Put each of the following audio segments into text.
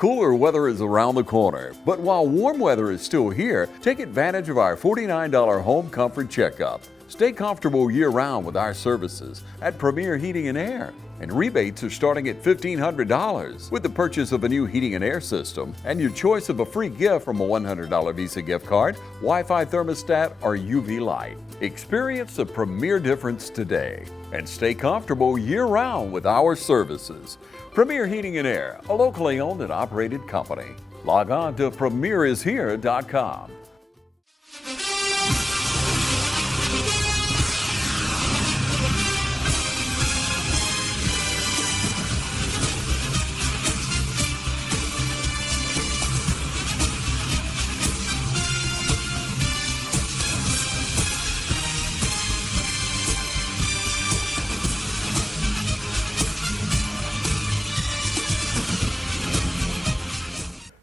Cooler weather is around the corner, but while warm weather is still here, take advantage of our $49 home comfort checkup. Stay comfortable year-round with our services at Premier Heating and Air. And rebates are starting at $1,500 with the purchase of a new heating and air system and your choice of a free gift from a $100 Visa gift card, Wi-Fi thermostat, or UV light. Experience the Premier difference today and stay comfortable year-round with our services. Premier Heating and Air, a locally owned and operated company. Log on to premierishere.com.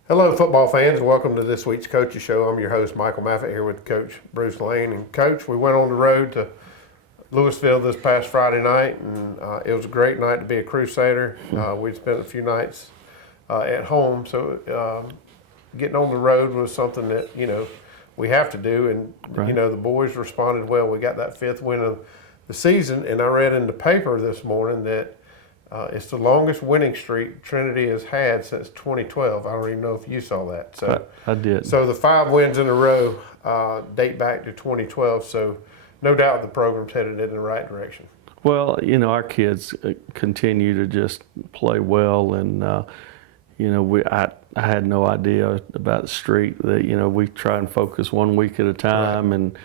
Hello, football fans, and welcome to this week's Coaches Show. I'm your host, Michael Maffett, here with Coach Bruce Lane. And Coach, we went on the road to Louisville this past Friday night, and it was a great night to be a Crusader. We'd spent a few nights at home, so getting on the road was something that, we have to do. And, Right. the boys responded well. We got that 5th win of the season, and I read in the paper this morning that it's the longest winning streak Trinity has had since 2012. I don't even know if you saw that. So I did. So the 5 wins in a row date back to 2012. So no doubt the program's headed in the right direction. Well, our kids continue to just play well, and I had no idea about the streak. That we try and focus 1 week at a time, Right. and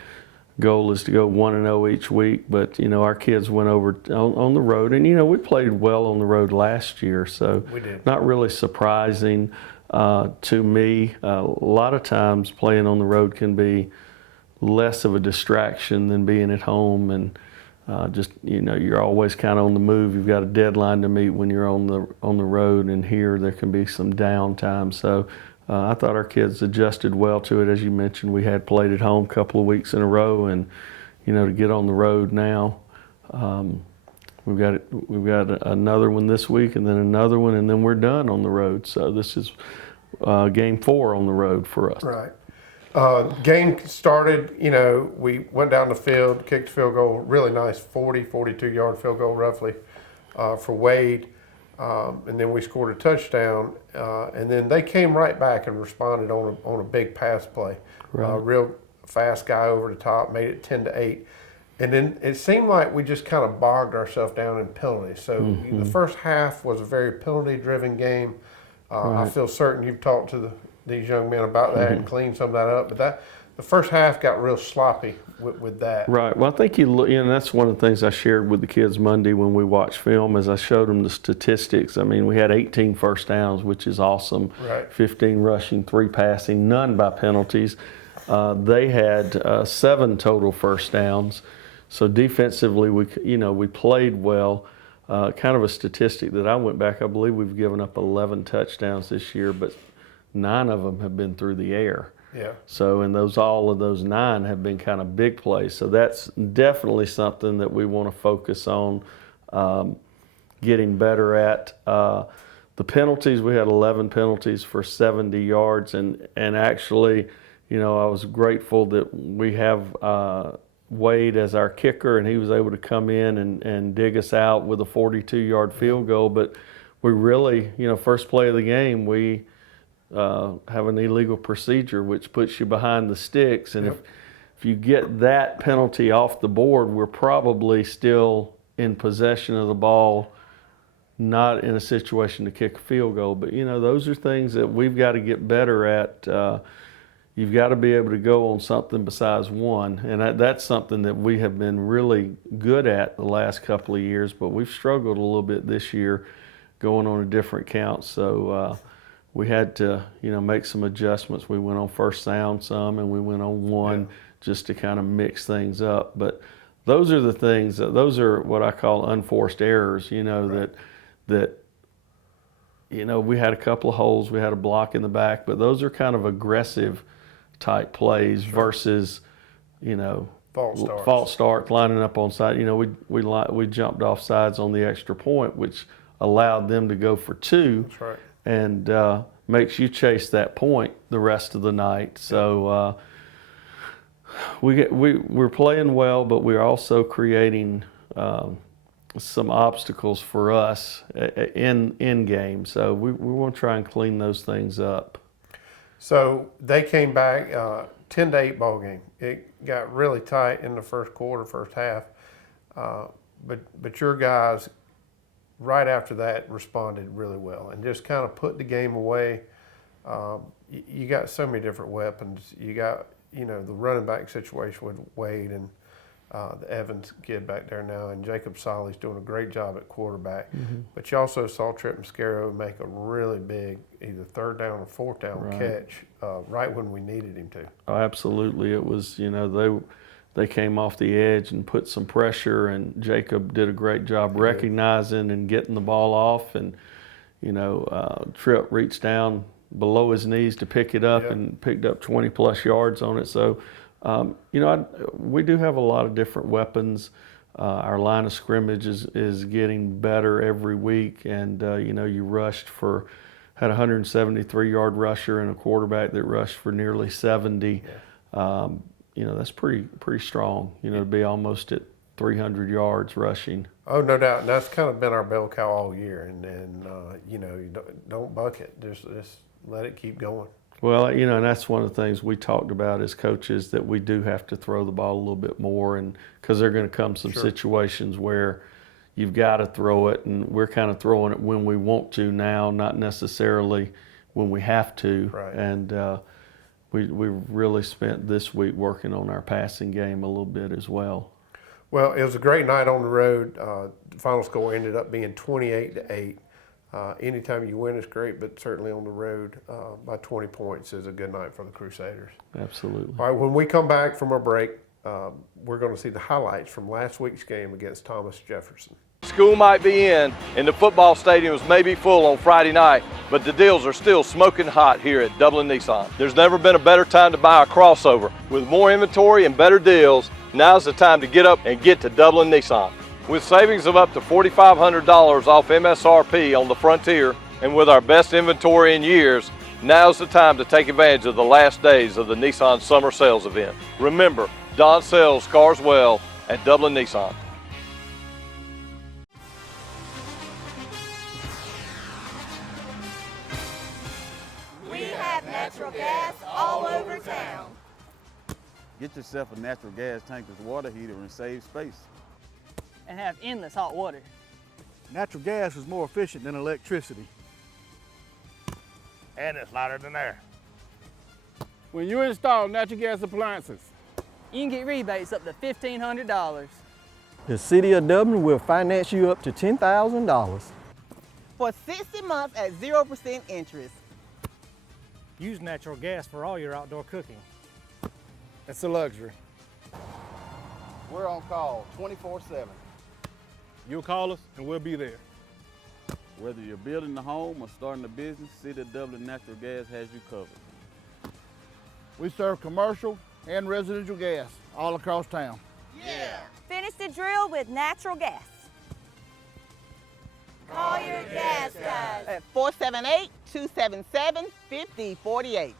goal is to go 1-0 each week. But our kids went over on the road, and we played well on the road last year, so We did. not really surprising to me. A lot of times playing on the road can be less of a distraction than being at home, and you're always kind of on the move. You've got a deadline to meet when you're on the road, and here there can be some downtime. So I thought our kids adjusted well to it. As you mentioned, we had played at home a couple of weeks in a row, and to get on the road now, we've got another one this week, and then another one, and then we're done on the road. So this is game 4 on the road for us. Right. Game started, we went down the field, kicked a field goal, really nice 42-yard field goal roughly for Wade. And then we scored a touchdown, and then they came right back and responded on a big pass play. Right. Real fast guy over the top, made it 10-8. And then it seemed like we just kind of bogged ourselves down in penalties. So the first half was a very penalty-driven game. I feel certain you've talked to these young men about that and cleaned some of that up. But the first half got real sloppy with that. Right. Well, I think that's one of the things I shared with the kids Monday when we watched film, as I showed them the statistics. I mean, we had 18 first downs, which is awesome. Right. 15 rushing, 3 passing, none by penalties. They had 7 total first downs. So defensively, we played well. Kind of a statistic that I went back, I believe we've given up 11 touchdowns this year, but 9 of them have been through the air. Yeah. So, and all of those 9 have been kind of big plays. So that's definitely something that we want to focus on getting better at. The penalties, we had 11 penalties for 70 yards, and actually, I was grateful that we have Wade as our kicker, and he was able to come in and dig us out with a 42-yard field goal. But we really, first play of the game, we have an illegal procedure which puts you behind the sticks, and if you get that penalty off the board, we're probably still in possession of the ball, not in a situation to kick a field goal. But those are things that we've got to get better at. You've got to be able to go on something besides one, and that's something that we have been really good at the last couple of years, but we've struggled a little bit this year going on a different count. So we had to, make some adjustments. We went on first down some, and we went on one just to kind of mix things up. But those are the things those are what I call unforced errors. Right. that we had a couple of holes, we had a block in the back, but those are kind of aggressive type plays versus, false start, lining up on side. We jumped off sides on the extra point, which allowed them to go for 2. That's right. And makes you chase that point the rest of the night. So we're playing well, but we're also creating some obstacles for us in game. So we want to try and clean those things up. So they came back 10-8 ball game. It got really tight in the first quarter, first half. But your guys, right after that, responded really well and just kind of put the game away. You got so many different weapons. You got, the running back situation with Wade and the Evans kid back there now, and Jacob Solly's doing a great job at quarterback. Mm-hmm. But you also saw Trip Mascaro make a really big, either third down or fourth down catch right when we needed him to. Oh, absolutely. It was, they came off the edge and put some pressure, and Jacob did a great job recognizing and getting the ball off, and Trip reached down below his knees to pick it up and picked up 20 plus yards on it. So we do have a lot of different weapons. Our line of scrimmage is getting better every week, and you had a 173-yard rusher and a quarterback that rushed for nearly 70. That's pretty strong, to be almost at 300 yards rushing. Oh, no doubt. And that's kind of been our bell cow all year. And you don't buck it. Just let it keep going. Well, and that's one of the things we talked about as coaches, that we do have to throw the ball a little bit more, and because there are going to come some situations where you've got to throw it, and we're kind of throwing it when we want to now, not necessarily when we have to. Right. And we really spent this week working on our passing game a little bit as well. Well, it was a great night on the road. The final score ended up being 28-8. Anytime you win is great, but certainly on the road by 20 points is a good night for the Crusaders. Absolutely. All right, when we come back from our break, we're going to see the highlights from last week's game against Thomas Jefferson. School might be in, and the football stadiums may be full on Friday night, but the deals are still smoking hot here at Dublin Nissan. There's never been a better time to buy a crossover. With more inventory and better deals, now's the time to get up and get to Dublin Nissan. With savings of up to $4,500 off MSRP on the Frontier, and with our best inventory in years, now's the time to take advantage of the last days of the Nissan Summer Sales event. Remember, Don sells cars well at Dublin Nissan. We have natural gas all over town. Get yourself a natural gas tankless water heater and save space. And have endless hot water. Natural gas is more efficient than electricity. And it's lighter than air. When you install natural gas appliances, You can get rebates up to $1,500. The City of Dublin will finance you up to $10,000. For 60 months at 0% interest. Use natural gas for all your outdoor cooking. It's a luxury. We're on call 24/7. You'll call us and we'll be there. Whether you're building a home or starting a business, City of Dublin Natural Gas has you covered. We serve commercial and residential gas all across town. Yeah! Finish the drill with natural gas. Call your gas guys at 478-277-5048.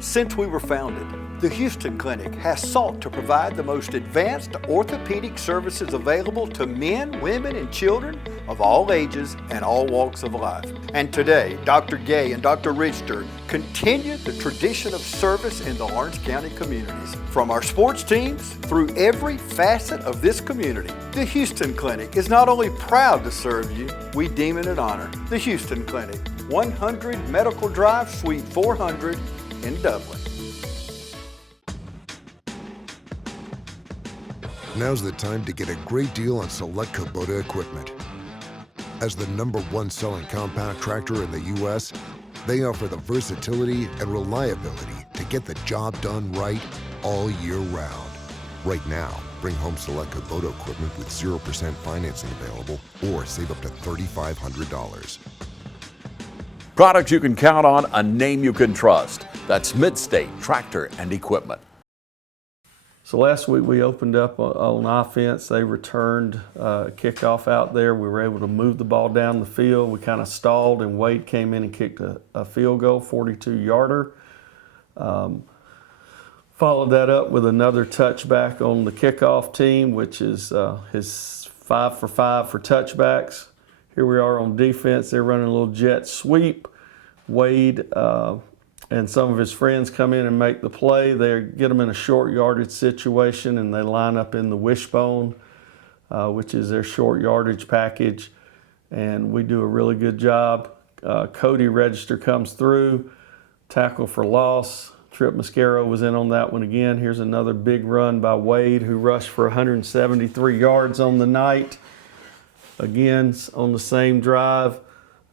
Since we were founded, the Houston Clinic has sought to provide the most advanced orthopedic services available to men, women, and children of all ages and all walks of life. And today, Dr. Gay and Dr. Richter continue the tradition of service in the Orange County communities. From our sports teams through every facet of this community, the Houston Clinic is not only proud to serve you, we deem it an honor. The Houston Clinic, 100 Medical Drive, Suite 400, in Dublin. Now's the time to get a great deal on select Kubota equipment. As the #1 selling compact tractor in the U.S., they offer the versatility and reliability to get the job done right all year round. Right now, bring home select Kubota equipment with 0% financing available or save up to $3,500. Products you can count on, a name you can trust. That's Midstate Tractor and Equipment. So last week we opened up on offense. They returned kickoff out there. We were able to move the ball down the field. We kind of stalled, and Wade came in and kicked a field goal, 42-yarder. Followed that up with another touchback on the kickoff team, which is his 5 for 5 for touchbacks. Here we are on defense. They're running a little jet sweep. Wade and some of his friends come in and make the play. They get them in a short yardage situation, and they line up in the wishbone, which is their short yardage package, and we do a really good job. Cody Register comes through, tackle for loss. Trip Mascaro was in on that one again. Here's another big run by Wade, who rushed for 173 yards on the night. Again, on the same drive,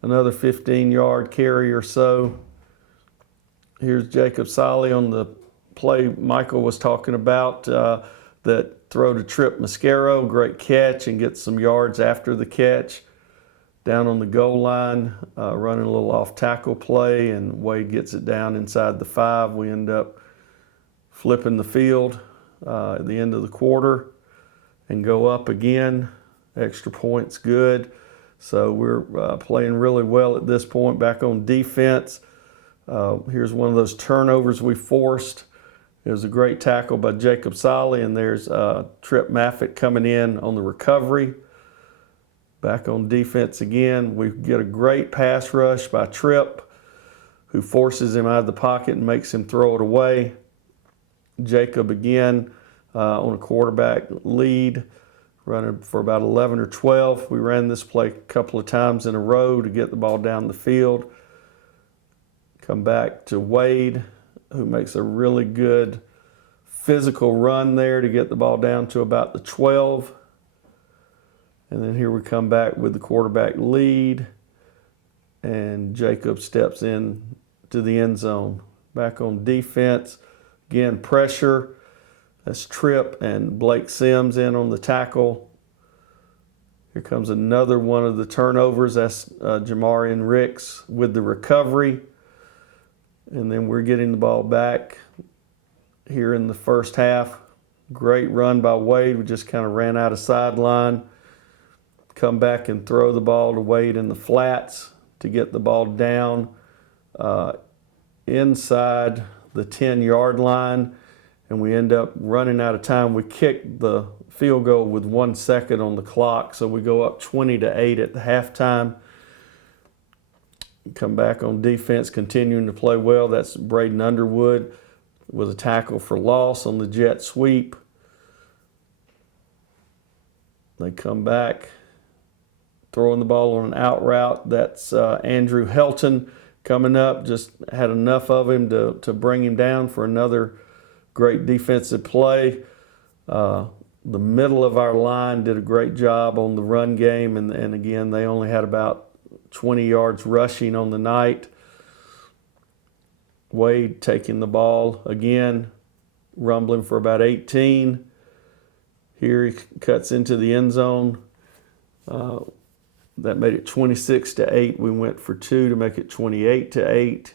another 15-yard carry or so. Here's Jacob Solly on the play Michael was talking about, that throw to Trip Mascaro. Great catch, and gets some yards after the catch. Down on the goal line, running a little off tackle play, and Wade gets it down inside the 5. We end up flipping the field at the end of the quarter and go up again. Extra points good. So we're playing really well at this point. Back on defense. Here's one of those turnovers we forced. It was a great tackle by Jacob Solly, and there's Trip Maffitt coming in on the recovery. Back on defense again, we get a great pass rush by Trip, who forces him out of the pocket and makes him throw it away. Jacob again on a quarterback lead, running for about 11 or 12. We ran this play a couple of times in a row to get the ball down the field. Come back to Wade, who makes a really good physical run there to get the ball down to about the 12. And then here we come back with the quarterback lead, and Jacob steps in to the end zone. Back on defense, again, pressure. That's Trip and Blake Sims in on the tackle. Here comes another one of the turnovers. That's Jamarian Ricks with the recovery. And then we're getting the ball back here in the first half. Great run by Wade. We just kind of ran out of sideline. Come back and throw the ball to Wade in the flats to get the ball down inside the 10-yard line, and we end up running out of time. We kicked the field goal with 1 second on the clock, so we go up 20-8 at the halftime. Come back on defense, continuing to play well. That's Braden Underwood with a tackle for loss on the jet sweep. They come back, throwing the ball on an out route. That's Andrew Helton coming up. Just had enough of him to bring him down for another great defensive play. The middle of our line did a great job on the run game, and again, they only had about 20 yards rushing on the night. Wade taking the ball again, rumbling for about 18. Here he cuts into the end zone. That made it 26-8. We went for 2 to make it 28-8.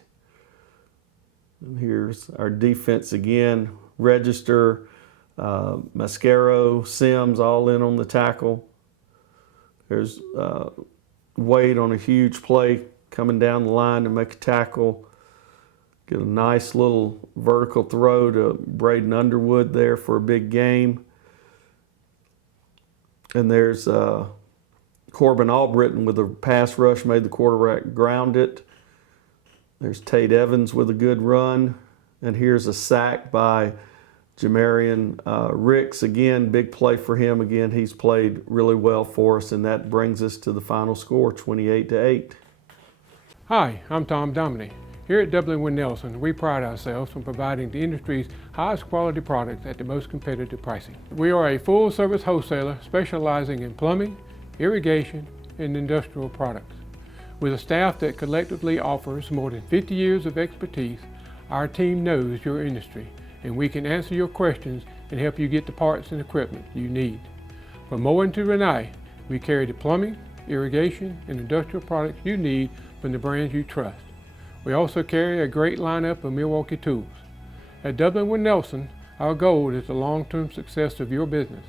And here's our defense again. Register, Mascaro, Sims all in on the tackle. There's Wade on a huge play coming down the line to make a tackle. Get a nice little vertical throw to Braden Underwood there for a big game. And there's Corbin Albritton with a pass rush, made the quarterback ground it. There's Tate Evans with a good run. And here's a sack by Jamarian Ricks. Again, big play for him. Again, he's played really well for us, and that brings us to the final score, 28-8. Hi, I'm Tom Dominy. Here at W.D.IG Nelson, we pride ourselves on providing the industry's highest quality products at the most competitive pricing. We are a full-service wholesaler specializing in plumbing, irrigation, and industrial products. With a staff that collectively offers more than 50 years of expertise, our team knows your industry, and we can answer your questions and help you get the parts and equipment you need. From Mowing to Renee, we carry the plumbing, irrigation, and industrial products you need from the brands you trust. We also carry a great lineup of Milwaukee tools. At W.D.IG Nelson, Our goal is the long-term success of your business.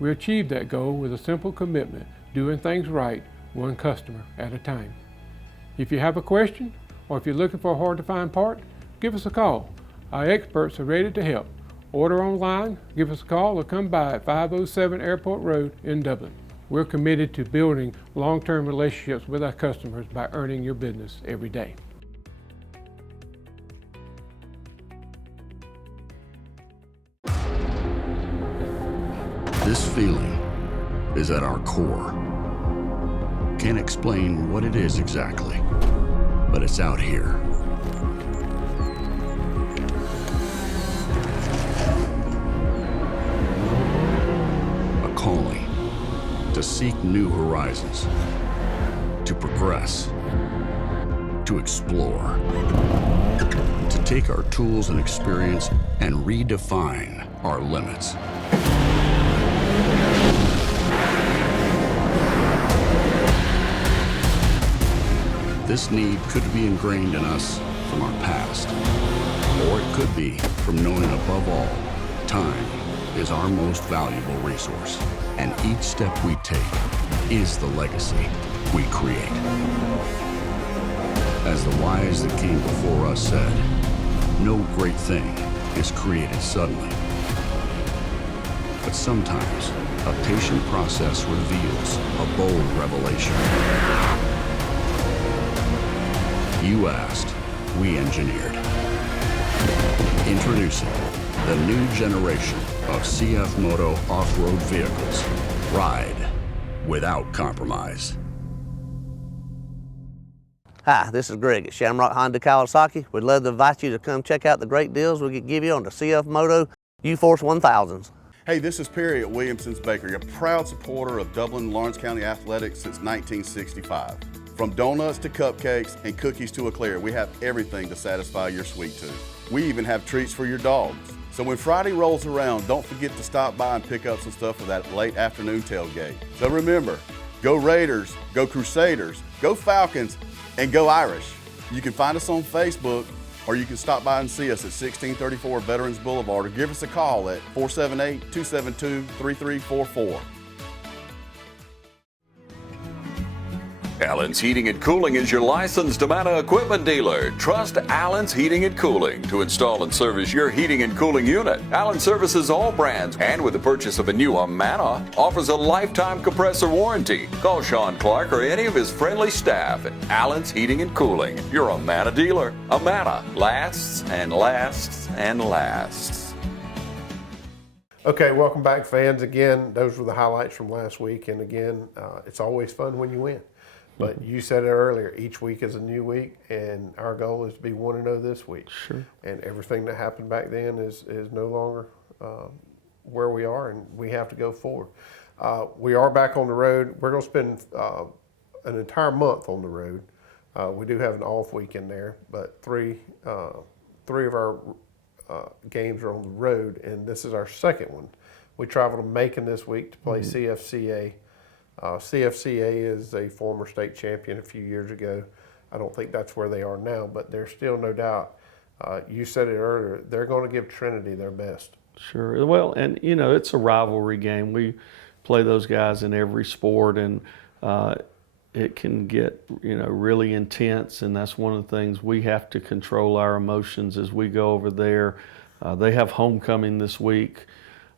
We achieve that goal with a simple commitment, doing things right, one customer at a time. If you have a question, or if you're looking for a hard-to-find part, give us a call. Our experts are ready to help. Order online, give us a call, or come by at 507 Airport Road in Dublin. We're committed to building long-term relationships with our customers by earning your business every day. This feeling is at our core. Can't explain what it is exactly, but it's out here. A calling to seek new horizons, to progress, to explore, to take our tools and experience and redefine our limits. This need could be ingrained in us from our past, or it could be from knowing above all, time is our most valuable resource, and each step we take is the legacy we create. As the wise that came before us said, no great thing is created suddenly. But sometimes a patient process reveals a bold revelation. You asked, we engineered. Introducing the new generation of CF Moto off-road vehicles. Ride without compromise. Hi, this is Greg at Shamrock Honda Kawasaki. We'd love to invite you to come check out the great deals we could give you on the CF Moto U-Force 1000s. Hey, this is Perry at Williamson's Bakery, a proud supporter of Dublin and Lawrence County athletics since 1965. From donuts to cupcakes and cookies to eclair, we have everything to satisfy your sweet tooth. We even have treats for your dogs. So when Friday rolls around, don't forget to stop by and pick up some stuff for that late afternoon tailgate. So remember, go Raiders, go Crusaders, go Falcons, and go Irish. You can find us on Facebook, or you can stop by and see us at 1634 Veterans Boulevard, or give us a call at 478-272-3344. Allen's Heating and Cooling is your licensed Amana equipment dealer. Trust Allen's Heating and Cooling to install and service your heating and cooling unit. Allen services all brands, and with the purchase of a new Amana, offers a lifetime compressor warranty. Call Sean Clark or any of his friendly staff at Allen's Heating and Cooling, your Amana dealer. Amana lasts and lasts and lasts. Okay, welcome back, fans. Again, those were the highlights from last week, and again, it's always fun when you win. But you said it earlier, each week is a new week, and our goal is to be 1-0 this week. Sure. And everything that happened back then is no longer where we are, and we have to go forward. We are back on the road. We're going to spend an entire month on the road. We do have an off week in there, but three of our games are on the road, and this is our second one. We travel to Macon this week to play CFCA. CFCA is a former state champion a few years ago. I don't think that's where they are now, but there's still no doubt. You said it earlier, they're going to give Trinity their best. Sure. Well, and you know, it's a rivalry game. We play those guys in every sport, and it can get, you know, really intense, and that's one of the things we have to control our emotions as we go over there. They have homecoming this week,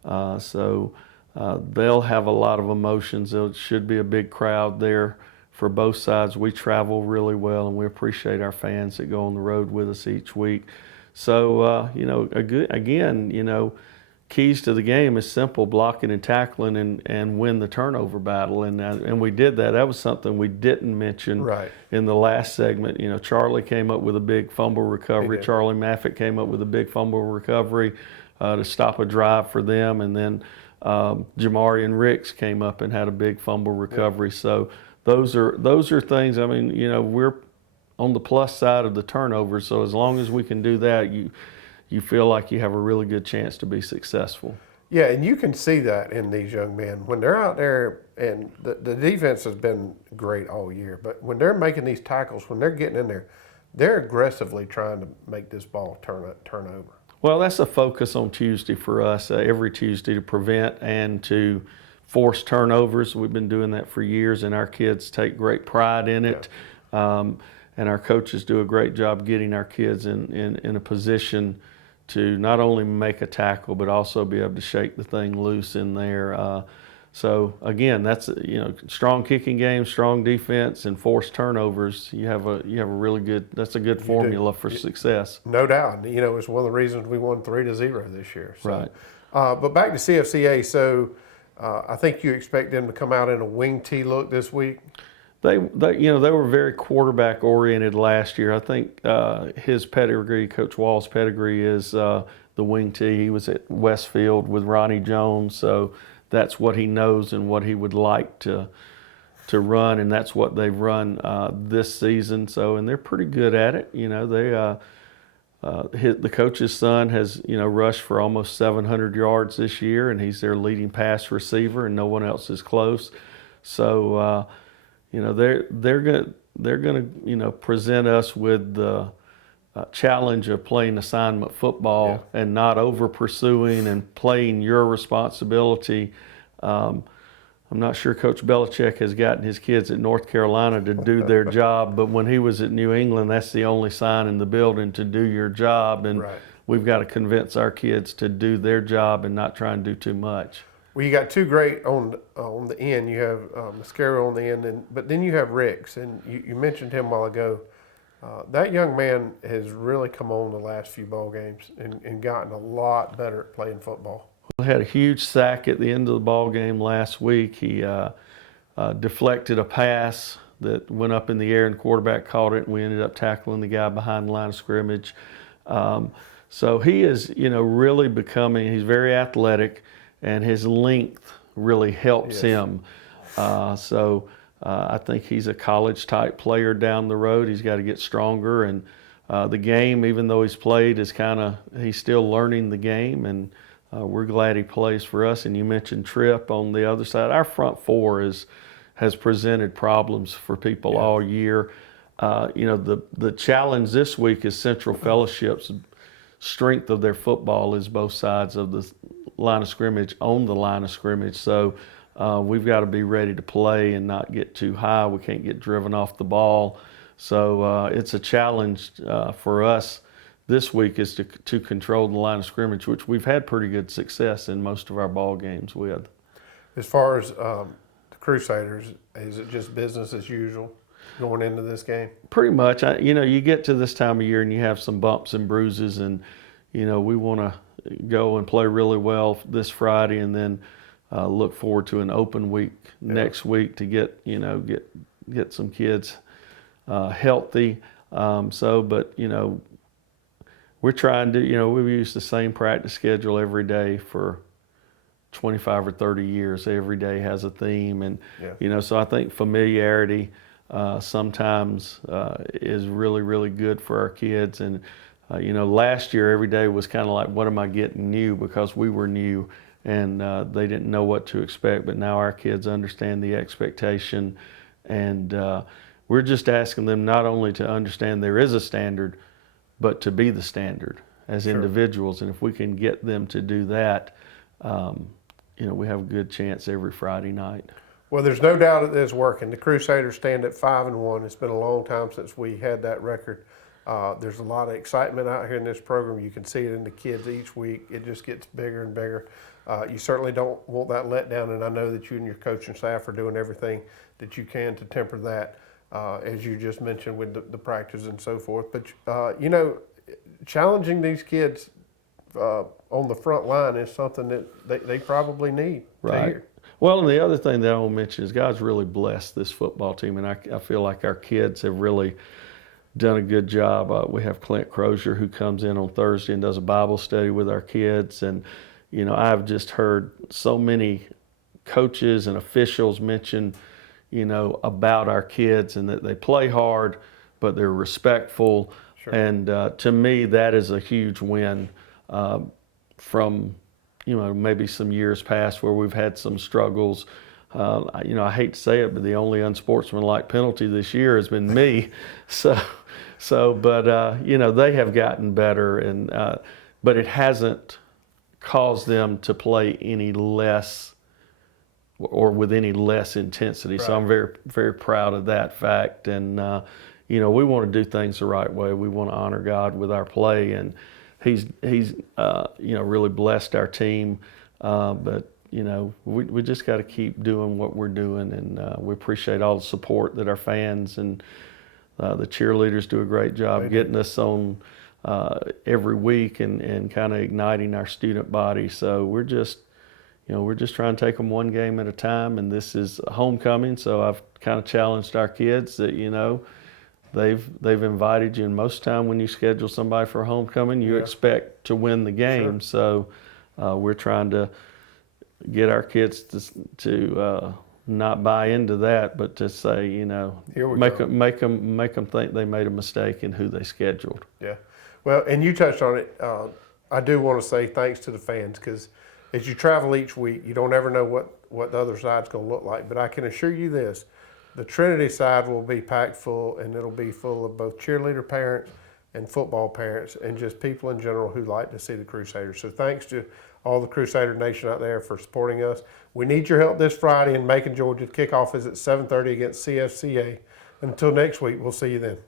so they'll have a lot of emotions. There should be a big crowd there for both sides. We travel really well, and we appreciate our fans that go on the road with us each week. So, you know, again, you know, keys to the game is simple: blocking and tackling, and win the turnover battle. And we did that. That was something we didn't mention in the last segment. You know, Charlie came up with a big fumble recovery. Charlie Maffitt came up with a big fumble recovery to stop a drive for them, and then Jamarian Ricks came up and had a big fumble recovery. So those are things. I mean, you know, we're on the plus side of the turnovers. So as long as we can do that, you feel like you have a really good chance to be successful. Yeah, and you can see that in these young men when they're out there, and the defense has been great all year. But when they're making these tackles, when they're getting in there, they're aggressively trying to make this ball turn over. Well, that's a focus on Tuesday for us, every Tuesday, to prevent and to force turnovers. We've been doing that for years, and our kids take great pride in it. And our coaches do a great job getting our kids in a position to not only make a tackle, but also be able to shake the thing loose in there. So again, that's strong kicking game, strong defense, and forced turnovers. You have a really good. That's a good formula for success. No doubt. It's one of the reasons we won 3-0 this year. So. Right. But back to CFCA. So I think you expect them to come out in a wing tee look this week. They were very quarterback oriented last year. I think his pedigree, Coach Wall's pedigree, is the wing tee. He was at Westfield with Ronnie Jones, so that's what he knows and what he would like to run, and that's what they've run this season. So, and they're pretty good at it. The coach's son has rushed for almost 700 yards this year, and he's their leading pass receiver, and no one else is close. So, they're gonna present us with the challenge of playing assignment football and not over pursuing and playing your responsibility. I'm not sure Coach Belichick has gotten his kids at North Carolina to do their job, but when he was at New England, that's the only sign in the building to do your job, and we've got to convince our kids to do their job and not try and do too much. Well, you got two great on the end. You have Mascaro on the end, but then you have Ricks, and you mentioned him a while ago. That young man has really come on the last few ball games and gotten a lot better at playing football. He had a huge sack at the end of the ball game last week. He deflected a pass that went up in the air, and the quarterback caught it, and we ended up tackling the guy behind the line of scrimmage. So he is, really becoming. He's very athletic, and his length really helps him. I think he's a college-type player down the road. He's got to get stronger, and the game, even though he's played, he's still learning the game, and we're glad he plays for us. And you mentioned Tripp on the other side. Our front four has presented problems for people all year. The challenge this week is Central Fellowship's strength of their football is both sides of the line of scrimmage, on the line of scrimmage. So we've got to be ready to play and not get too high. We can't get driven off the ball. So it's a challenge for us this week is to control the line of scrimmage, which we've had pretty good success in most of our ball games with. As far as the Crusaders, is it just business as usual going into this game? Pretty much. You get to this time of year and you have some bumps and bruises, and we want to go and play really well this Friday, and then look forward to an open week next week to get some kids healthy. But we're trying to, we've used the same practice schedule every day for 25 or 30 years. Every day has a theme, and so I think familiarity sometimes is really, really good for our kids. And last year every day was kind of like, what am I getting new? Because we were new, and they didn't know what to expect. But now our kids understand the expectation, and we're just asking them not only to understand there is a standard, but to be the standard as individuals. And if we can get them to do that, we have a good chance every Friday night. Well, there's no doubt that it's working. The Crusaders stand at 5-1. It's been a long time since we had that record. There's a lot of excitement out here in this program. You can see it in the kids each week. It just gets bigger and bigger. You certainly don't want that letdown, and I know that you and your coaching staff are doing everything that you can to temper that, as you just mentioned with the practice and so forth. But, challenging these kids on the front line is something that they probably need to hear. Well, and the other thing that I want to mention is God's really blessed this football team, and I feel like our kids have really done a good job. We have Clint Crozier, who comes in on Thursday and does a Bible study with our kids, and I've just heard so many coaches and officials mention about our kids, and that they play hard, but they're respectful. And to me, that is a huge win from maybe some years past where we've had some struggles. I hate to say it, but the only unsportsmanlike penalty this year has been me. But they have gotten better, and but it hasn't caused them to play any less or with any less intensity. So I'm very, very proud of that fact. And, you know, we want to do things the right way. We want to honor God with our play. And he's you know, really blessed our team. But, you know, we just got to keep doing what we're doing. And we appreciate all the support that our fans and the cheerleaders do a great job getting us on every week and kind of igniting our student body. So we're just, you know, we're just trying to take them one game at a time, and this is homecoming, so I've kind of challenged our kids that, you know, they've invited you, and most of the time when you schedule somebody for homecoming, you expect to win the game. So we're trying to get our kids to not buy into that, but to say, you know, make them think they made a mistake in who they scheduled. Yeah, well, and you touched on it. I do want to say thanks to the fans, because as you travel each week, you don't ever know what the other side's going to look like. But I can assure you this, the Trinity side will be packed full, and it'll be full of both cheerleader parents and football parents and just people in general who like to see the Crusaders. So thanks to all the Crusader Nation out there for supporting us. We need your help this Friday in Macon, Georgia. Kickoff is at 7:30 against CFCA. Until next week, we'll see you then.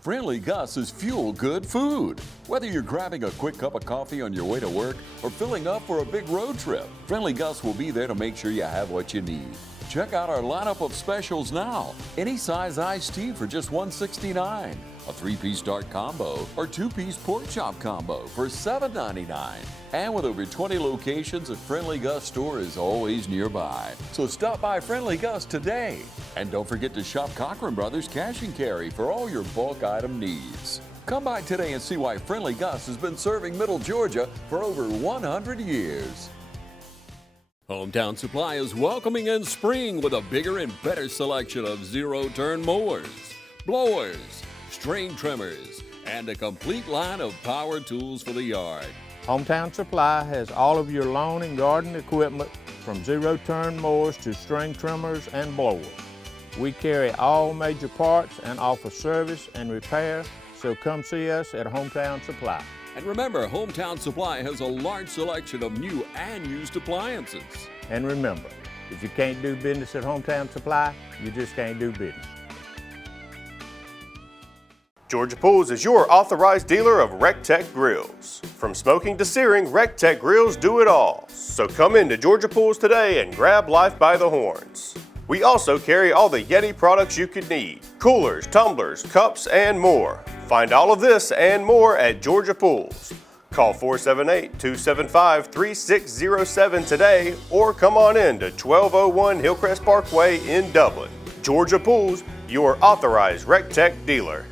Friendly Gus is fuel-good food. Whether you're grabbing a quick cup of coffee on your way to work or filling up for a big road trip, Friendly Gus will be there to make sure you have what you need. Check out our lineup of specials now. Any size iced tea for just $1.69. A 3-piece dark combo or 2-piece pork chop combo for $7.99. And with over 20 locations, a Friendly Gus store is always nearby. So stop by Friendly Gus today. And don't forget to shop Cochran Brothers Cash and Carry for all your bulk item needs. Come by today and see why Friendly Gus has been serving Middle Georgia for over 100 years. Hometown Supply is welcoming in spring with a bigger and better selection of zero-turn mowers, blowers, string trimmers, and a complete line of power tools for the yard. Hometown Supply has all of your lawn and garden equipment, from zero-turn mowers to string trimmers and blowers. We carry all major parts and offer service and repair, so come see us at Hometown Supply. And remember, Hometown Supply has a large selection of new and used appliances. And remember, if you can't do business at Hometown Supply, you just can't do business. Georgia Pools is your authorized dealer of RecTech grills. From smoking to searing, RecTech grills do it all. So come into Georgia Pools today and grab life by the horns. We also carry all the Yeti products you could need: coolers, tumblers, cups, and more. Find all of this and more at Georgia Pools. Call 478-275-3607 today or come on in to 1201 Hillcrest Parkway in Dublin. Georgia Pools, your authorized RecTech dealer.